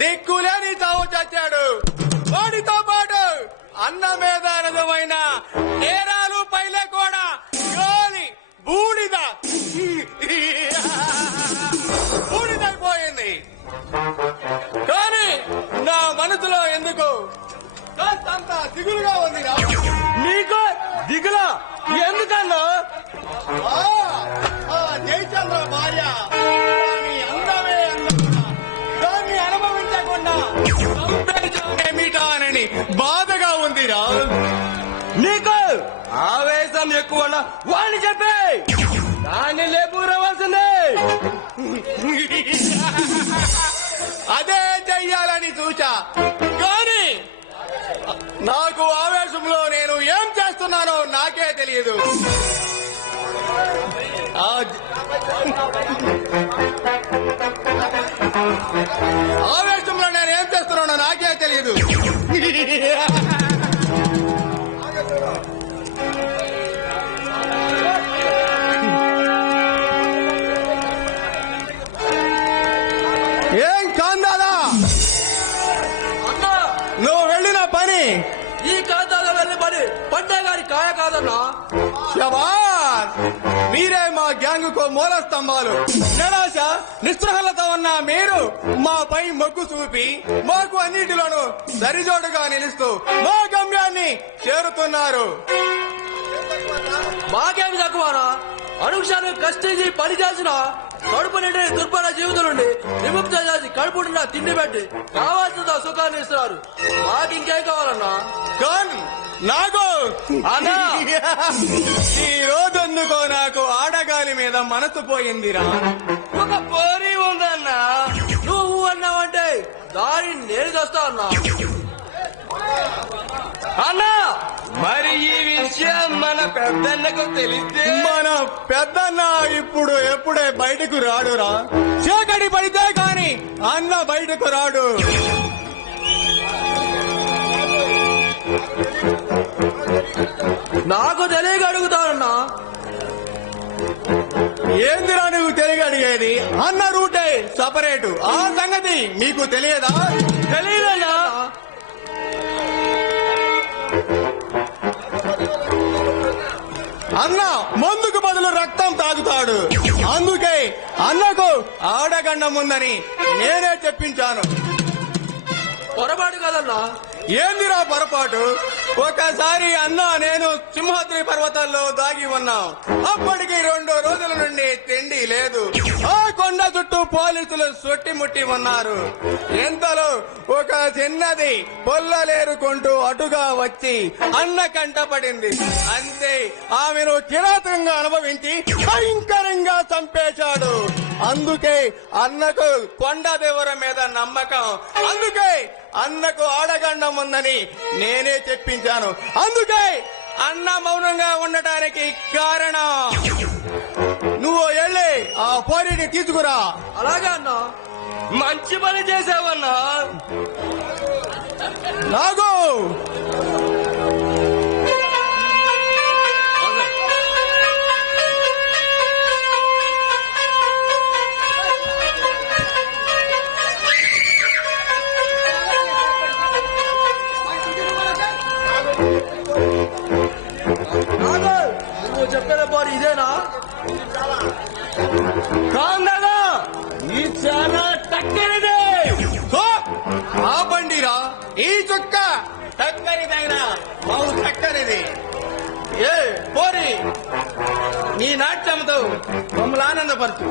దిక్కులేని చావు చచ్చాడు. వాడితో పాటు అన్న మీద నిజమైన నేరాలు పైలే కూడా గాలి బూడిద బూడిదైపోయింది. కానీ నా మనసులో ఎందుకు కాస్తంత దిగులుగా ఉంది. నీకు దిగులా ఎందుకన్నా? జయచంద్ర భార్య దాని అందమే అందం, దాన్ని అనుభవించకుండా ఏమిటానని బాధగా ఉందిరా. నీకు ఆవేశం ఎక్కువ వాడిని చెప్పే దాన్ని లేపురవలసిందే. అదే చెయ్యాలని చూచా, కానీ నాకు ఆవేశంలో నేను ఏం చేస్తున్నానో నాకే తెలియదు. ఆవేశంలో నేను ఏం చేస్తున్నానో నాకే తెలియదు. ఏం కాందాదా, నువ్వు వెళ్ళిన పని ఈ కాంతాలో వెళ్ళిన పని పడ్డా గారి కాయ కాదన్నా. శబాష్, మీరే మా గ్యాంగ్ కు మూల స్తంభాలు. నిరాశ నిస్పృహలతో ఉన్న మీరు మాపై మొగ్గు చూపి మాకు అన్నిటిలోనూ సరిజోడుగా నిలుస్తూ మా గమ్యాన్ని చేరుతున్నారు. మాకేమి తక్కువనా? అనుక్షణం కష్టించి పని చేసిన కడుపు నిండి దుర్భర జీవితం నుండి విముక్త చేసి కడుపు నిండా తిండి పెట్టి కావాల్సిన సుఖాన్ని ఇస్తున్నారు. మాకు ఇంకేం కావాలన్నా? కాన్ నాకు అన్నా ఈ రోజుందుకో నాకు ఆడగాలి మీద మనసు పోయిందిరా. ఒక పోరీ ఉందన్నా, నువ్వు అన్నావంటే దాన్ని నేను చేస్తా అన్నా. అన్నా మరి ఈ విషయం మన పెద్దన్నకు తెలిస్తే? మన పెద్దన్న ఇప్పుడు ఎప్పుడే బయటకు రాడురా. చీకటి పడితే కాని అన్న బయటకు రాడు. నాకు తెలియక అడుగుతానన్నా. ఏందిరా నువ్వు తెలియ అడిగేది? అన్న రూటే సపరేటు, ఆ సంగతి మీకు తెలియదా? తెలియదన్నా. అన్న మందుకు బదులు రక్తం తాగుతాడు. అందుకే అన్నకు ఆడగండం ఉందని నేనే చెప్పించాను. పొరపాటు కదన్నా. ఏందిరా పొరపాటు? ఒకసారి అన్న నేను సింహాద్రి పర్వతాల్లో దాగి ఉన్నాం. అప్పటికి 2 రోజుల నుండి తిండి లేదు. ఆ కొండ చుట్టూ పోలీసులు చుట్టిముట్టి ఉన్నారు. ఎంతలో ఒక చిన్నది పొల్లలేరుకుంటూ అటుగా వచ్చి అన్న కంటపడింది. అంతే, ఆమెను కిరాతకంగా అనుభవించి భయంకరంగా చంపేశాడు. అందుకే అన్నకు కొండ దేవర మీద నమ్మకం. అందుకే అన్నకు ఆడగండం ఉందని నేనే చెప్పించాను. అందుకే అన్న మౌనంగా ఉండటానికి కారణం. నువ్వు వెళ్ళి ఆ పోరీని తీసుకురా. అలాగే అన్నా. మంచి పని చేసావన్నా. నాగు నువ్వు చెప్పిన పోరు ఇదేనా? కాందగా ఈ చాలా టక్కరిదే. ఆపండిరా, ఈ చుక్క టక్కరిదైనా బహు చక్కనిది. ఏ పోరి, నీ నాట్యంతో మమ్మల్ని ఆనందపరచు.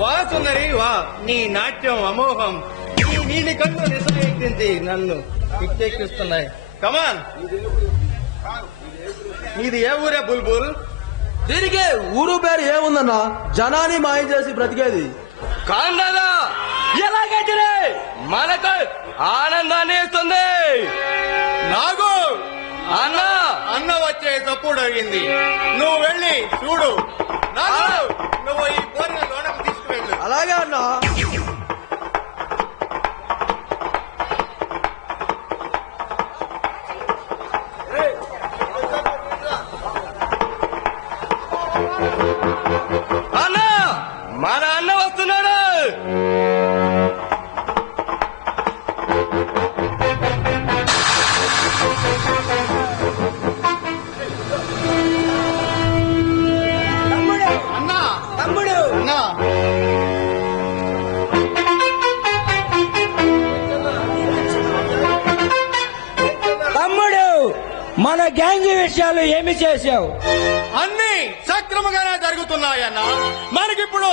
వా సుందరి వా, నీ నాట్యం అమోఘం. నీ నీలి కన్ను నిజమెక్కించి నన్ను పిచ్చెక్కిస్తున్నాయి. కమాన్, నీది ఏ ఊరే బుల్బుల్? దీనికి ఊరు పేరు ఏముందన్నా, జనాన్ని మాయం చేసి బ్రతికేది. కాందాదా ఎలాగైతే మనకు ఆనందాన్ని ఇస్తుంది. నాగు అన్న అన్న వచ్చే తప్పుడు అడిగింది. నువ్వు వెళ్ళి చూడు. నాగు, నువ్వు ఈ పోరిన లోనకు తీసుకువెళ్ళు. అలాగే అన్నా. అన్న మన అన్న వస్తున్నాడు. అన్నా, తమ్ముడు, అన్నా. తమ్ముడు, మన గ్యాంగ్ విషయాలు ఏమి చేశావు? అన్ని సక్రమంగానే జరుగుతున్నాయన్నా. మనకిప్పుడు